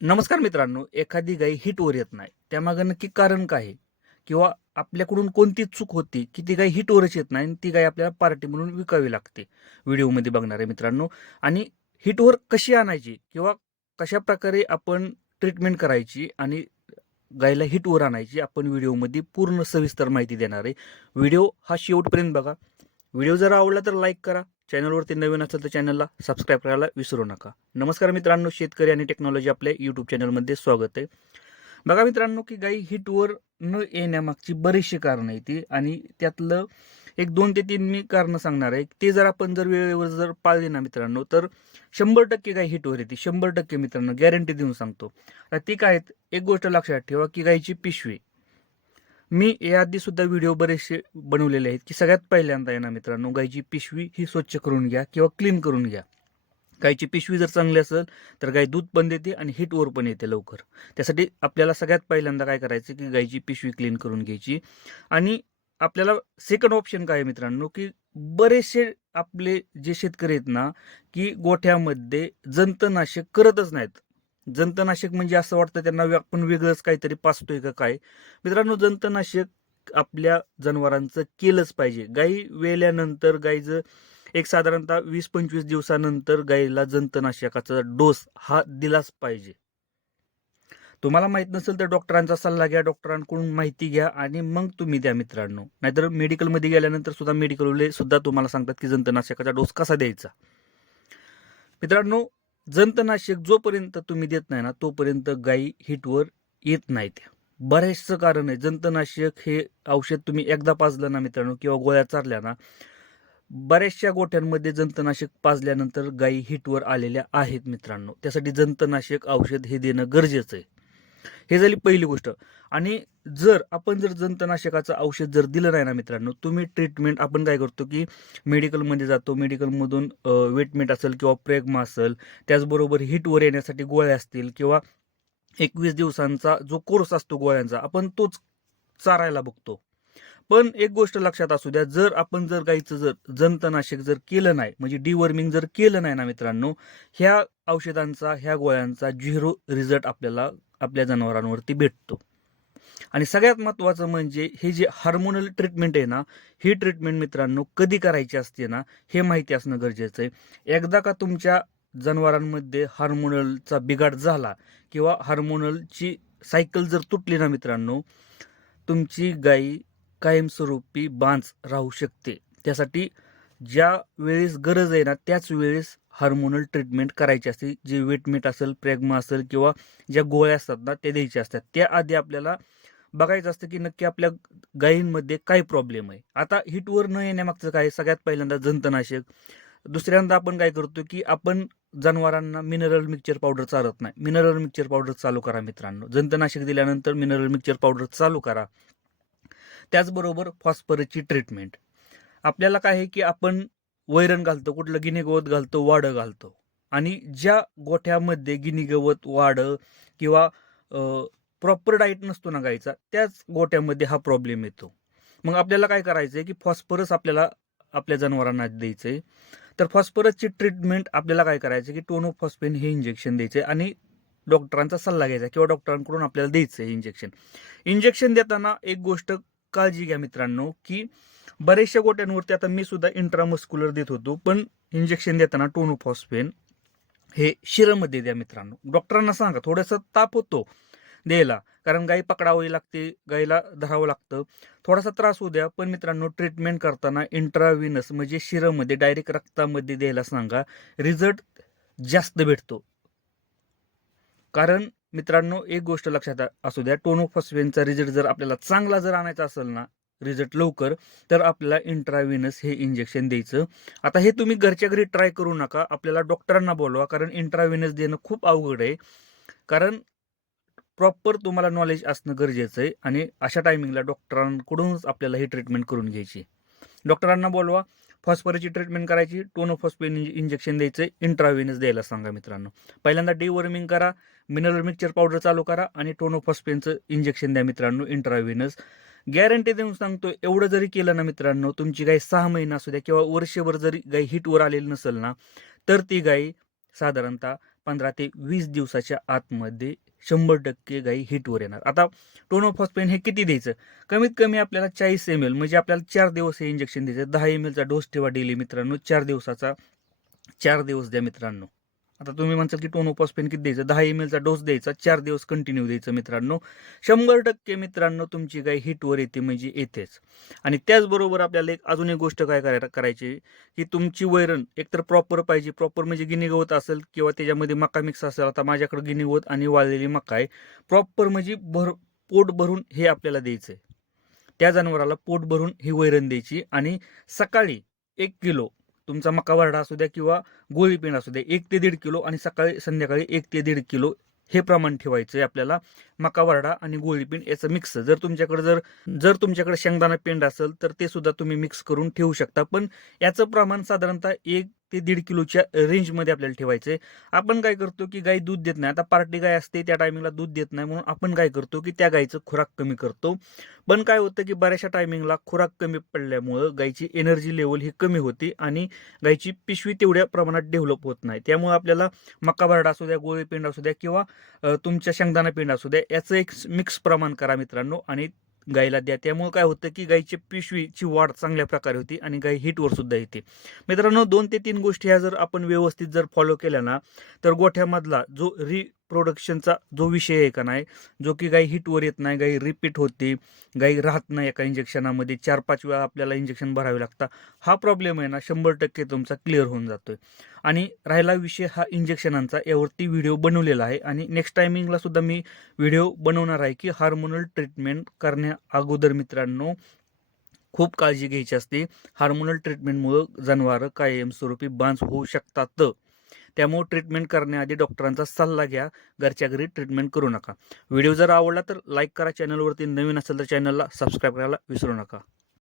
नमस्कार मित्रांनो, एखादी गाय हिटवर येत नाही त्यामागे नक्की कारण काय आहे? किंवा आपल्याकडून कोणती चूक होती की ती गाय हिटवरच येत नाही आणि ती गाय आपल्याला पार्टी म्हणून विकावी लागते? व्हिडिओमध्ये बघणार आहे मित्रांनो. आणि हिटवर कशी आणायची किंवा कशा प्रकारे आपण ट्रीटमेंट करायची आणि गायला हिटवर आणायची, आपण व्हिडिओमध्ये पूर्ण सविस्तर माहिती देणार आहे. व्हिडिओ हा शेवटपर्यंत बघा. व्हिडिओ जर आवडला तर लाईक करा. चॅनलवरती नवीन असेल तर चॅनलला सबस्क्राईब करायला विसरू नका. नमस्कार मित्रांनो, शेतकरी आणि टेक्नॉलॉजी आपल्या यूट्यूब चॅनलमध्ये स्वागत आहे. बघा मित्रांनो, की गाई हिटवर न येण्यामागची बरीचशी कारणं आहेत ती, आणि त्यातलं एक 2 ते 3 मी कारणं सांगणार आहे. ते जर आपण वेळेवर पाळली ना मित्रांनो, तर 100% गाय हिटवर येते. 100% मित्रांनो, गॅरंटी देऊन सांगतो. आता ती काय आहेत? एक गोष्ट लक्षात ठेवा, की गायची पिशवी. मी याआधी सुद्धा व्हिडिओ बरेचसे बनवलेले आहेत, की सगळ्यात पहिल्यांदा आहे ना मित्रांनो, गायची पिशवी ही स्वच्छ करून घ्या किंवा क्लीन करून घ्या. गायची पिशवी जर चांगली असेल तर गाय दूध पण देते आणि हिटवर पण येते लवकर. त्यासाठी आपल्याला सगळ्यात पहिल्यांदा काय करायचं, की गायची पिशवी क्लीन करून घ्यायची. आणि आपल्याला सेकंड ऑप्शन काय आहे मित्रांनो, की बरेचसे आपले जे शेतकरी आहेत ना, की गोठ्यामध्ये जंतनाशक करतच नाहीत. जंतनाशक म्हणजे असं वाटतं त्यांना आपण वेगळंच काहीतरी पाचतोय का काय. मित्रांनो, जंतनाशक आपल्या जनावरांचं केलंच पाहिजे. गाई वेल्यानंतर गाईचं एक साधारणतः 20-25 दिवसानंतर गाईला जंतनाशकाचा डोस हा दिलाच पाहिजे. तुम्हाला माहित नसेल तर डॉक्टरांचा सल्ला घ्या, डॉक्टरांकडून माहिती घ्या आणि मग तुम्ही द्या मित्रांनो. नाहीतर मेडिकलमध्ये गेल्यानंतर सुद्धा मेडिकलवाले सुद्धा तुम्हाला सांगतात की जंतनाशकाचा डोस कसा द्यायचा. मित्रांनो, जंतनाशक जोपर्यंत तुम्ही देत नाही ना, तोपर्यंत गायी हिटवर येत नाहीत. बरेचसं कारण आहे. जंतनाशक हे औषध तुम्ही एकदा पाजलं ना मित्रांनो, किंवा गोळ्या चारल्या ना, बऱ्याचशा गोठ्यांमध्ये जंतनाशक पाजल्यानंतर गायी हिटवर आलेल्या आहेत मित्रांनो. त्यासाठी जंतनाशक औषध हे देणं गरजेचं आहे. हे झाली पहिली गोष्ट. आणि जर जंतनाशकाचं औषध दिलं नाही ना मित्रांनो, तुम्ही ट्रीटमेंट आपण काय करतो, की मेडिकलमध्ये जातो. मेडिकलमधून वेटमेट असेल किंवा प्रेग्मा असेल, त्याचबरोबर हिटवर येण्यासाठी गोळ्या असतील किंवा 21 दिवसांचा जो कोर्स असतो गोळ्यांचा, आपण तोच चारायला बघतो. पण एक गोष्ट लक्षात असू द्या, आपण गाईचं जंतनाशक केलं नाही, म्हणजे डिवर्मिंग केलं नाही ना मित्रांनो, ह्या औषधांचा, ह्या गोळ्यांचा 0 रिझल्ट आपल्याला आपल्या जनावरांवरती भेटतो. आणि सगळ्यात महत्वाचं म्हणजे हे जे हार्मोनल ट्रीटमेंट आहे ना, ही ट्रीटमेंट मित्रांनो कधी करायची असते ना, हे माहिती असणं गरजेचं आहे. एकदा का तुमच्या जनावरांमध्ये हार्मोनलचा बिघाड झाला किंवा हार्मोनलची सायकल तुटली ना मित्रांनो, तुमची गाय कायमस्वरूपी बांझ राहू शकते. त्यासाठी ज्या वेळेस गरज आहे ना, त्याच वेळेस हार्मोनल ट्रीटमेंट करायची असते. जे वेटमेट असेल, प्रेग्मा असेल किंवा ज्या गोळ्या असतात ना, त्या द्यायच्या असतात. त्याआधी आपल्याला बघायचं असतं की नक्की आपल्या गायींमध्ये काय प्रॉब्लेम आहे. आता हिटवर न येण्यामागचं काय? सगळ्यात पहिल्यांदा जंतनाशक. दुसऱ्यांदा आपण काय करतो, की आपण जनावरांना मिनरल मिक्सचर पावडर चालत नाही. मिनरल मिक्सचर पावडर चालू करा मित्रांनो. जंतनाशक दिल्यानंतर मिनरल मिक्सचर पावडर चालू करा. त्याचबरोबर फॉस्फरसची ट्रीटमेंट. आपल्याला काय आहे, की आपण वैरण घालतो, कुठलं गिनी गवत घालतो, वाडं घालतो. आणि ज्या गोठ्यामध्ये गिनी गवत, वाडं किंवा प्रॉपर डाईट नसतो ना गाईचा, त्याच गोठ्यामध्ये हा प्रॉब्लेम येतो. मग आपल्याला काय करायचंय, की फॉस्फरस आपल्याला आपल्या जनावरांना द्यायचंय. तर फॉस्फरसची ट्रीटमेंट आपल्याला काय करायचं, की टोनोफॉस्फेन हे इंजेक्शन द्यायचे आणि डॉक्टरांचा सल्ला घ्यायचा किंवा डॉक्टरांकडून आपल्याला द्यायचं आहे इंजेक्शन. इंजेक्शन देताना एक गोष्ट काळजी घ्या मित्रांनो, की बऱ्याचशा गोट्यांवरती आता मी सुद्धा इंट्रामस्क्युलर देत होतो, पण इंजेक्शन देताना टोनोफॉस्फेन हे शिरमध्ये द्या मित्रांनो. डॉक्टरांना सांगा, थोडासा ताप होतो द्यायला, कारण गाय पकडावी लागते, गायला धरावं लागतं, थोडासा त्रास होऊ द्या, पण मित्रांनो ट्रीटमेंट करताना इंट्राव्हिनस म्हणजे शिरमध्ये डायरेक्ट रक्तामध्ये द्यायला सांगा. रिझल्ट जास्त भेटतो. कारण मित्रांनो, एक गोष्ट लक्षात असू द्या, टोनोफॉस्फेनचा रिझल्ट आपल्याला चांगला आणायचा असेल ना, रिझल्ट लवकर, तर आपल्याला इंट्राव्हिनस हे इंजेक्शन द्यायचं. आता हे तुम्ही घरच्या घरी ट्राय करू नका, आपल्याला डॉक्टरांना बोलवा, कारण इंट्राव्हिनस देणं खूप अवघड आहे. कारण प्रॉपर तुम्हाला नॉलेज असणं गरजेचं आहे आणि अशा टायमिंगला डॉक्टरांकडूनच आपल्याला ही ट्रीटमेंट करून घ्यायची. डॉक्टरांना बोलवा, फॉस्फरसची ट्रीटमेंट करायची, टोनोफॉस्फेन इंजेक्शन द्यायचं, इंट्राव्हिनस द्यायला सांगा मित्रांनो. पहिल्यांदा डिवर्मिंग करा, मिनरल मिक्सचर पावडर चालू करा आणि टोनोफॉस्फेनचं इंजेक्शन द्या मित्रांनो, इंट्राव्हिनस. गॅरंटी देऊन सांगतो, एवढं जरी केलं ना मित्रांनो, तुमची गाय 6 महिना असू द्या किंवा वर्षभर जरी गाय हिटवर आलेली नसेल ना, तर ती गाय साधारणतः 15 ते 20 दिवसाच्या आतमध्ये 100% गाई हिटवर येणार. आता टोनोफॉस्फेन हे किती द्यायचं? कमीत कमी आपल्याला 40 ml म्हणजे आपल्याला 4 दिवस हे इंजेक्शन द्यायचं. 10 ml चा डोस ठेवा डेली मित्रांनो. 4 दिवसाचा 4 दिवस द्या मित्रांनो. आता तुम्ही म्हणताल की टोनोफॉस्फेन किती द्यायचं? 10 ml चा डोस द्यायचा, 4 दिवस कंटिन्यू द्यायचं मित्रांनो. 100% मित्रांनो तुमची गाय हिटवर येते म्हणजे येतेच. आणि त्याचबरोबर आपल्याला अजून एक गोष्ट काय करायची की तुमची वैरण एकतर प्रॉपर पाहिजे. प्रॉपर म्हणजे गिनी गवत असेल किंवा त्याच्यामध्ये मका मिक्स असेल. आता माझ्याकडे गिनी गवत आणि वाळलेली मका आहे. प्रॉपर म्हणजे पोट भरून हे आपल्याला द्यायचं आहे. त्या जनावराला पोट भरून ही वैरण द्यायची आणि सकाळी 1 किलो तुमचा मका वरडा असू द्या किंवा गोळीपेंड असू द्या 1 ते 1.5 किलो आणि सकाळी संध्याकाळी 1 ते 1.5 किलो हे प्रमाण ठेवायचं आहे आपल्याला. मका वरडा आणि गोळीपेंड याचं मिक्स. जर तुमच्याकडे शेंगदाणा पेंड असेल तर ते सुद्धा तुम्ही मिक्स करून ठेवू शकता. पण याचं प्रमाण साधारणतः 1 ते 1.5 किलोच्या रेंजमध्ये आपल्याला ठेवायचं आहे. आपण काय करतो की गाय दूध देत नाही. आता पार्टी गाय असते त्या टायमिंगला दूध देत नाही म्हणून आपण काय करतो की त्या गायचं खुराक कमी करतो. पण काय होतं की बऱ्याचशा टायमिंगला खुराक कमी पडल्यामुळं गायची एनर्जी लेवल ही कमी होते आणि गायची पिशवी तेवढ्या प्रमाणात डेव्हलप होत नाही. त्यामुळे आपल्याला मका भरडा असू द्या, गोळी पेंड असू द्या किंवा तुमच्या शेंगदाणा पेंड असू द्या याचं एक मिक्स प्रमाण करा मित्रांनो आणि गायला द्या. त्यामुळे काय होतं की गायची पिशवीची वाढ चांगल्या प्रकारे होती आणि गाय हिटवर सुद्धा येते. मित्रांनो 2 ते 3 गोष्टी ह्या जर आपण व्यवस्थित जर फॉलो केल्या ना तर गोठ्यामधला जो रिप्रोडक्शनचा जो विषय आहे का नाही, जो की गाय हिटवर येत नाही, गाय रिपीट होते, गाय राहत नाही एका इंजेक्शनामध्ये 4-5 वेळा आपल्याला इंजेक्शन भरावे लागतं, हा प्रॉब्लेम आहे ना 100% तुमचा क्लिअर होऊन जातोय. आणि राहिला विषय हा इंजेक्शनांचा, यावरती व्हिडिओ बनवलेला आहे आणि नेक्स्ट टायमिंगला सुद्धा मी व्हिडिओ बनवणार आहे की हार्मोनल ट्रीटमेंट करण्या अगोदर मित्रांनो खूप काळजी घ्यायची असते. हार्मोनल ट्रीटमेंटमुळे जनावरं कायमस्वरूपी बांझ होऊ शकतात. त्यामुळे ट्रीटमेंट करण्याआधी डॉक्टरांचा सल्ला घ्या. घरच्या घरी ट्रीटमेंट करू नका. व्हिडिओ जर आवडला तर लाईक करा. चॅनलवरती नवीन असेल तर चॅनलला सबस्क्राईब करायला विसरू नका.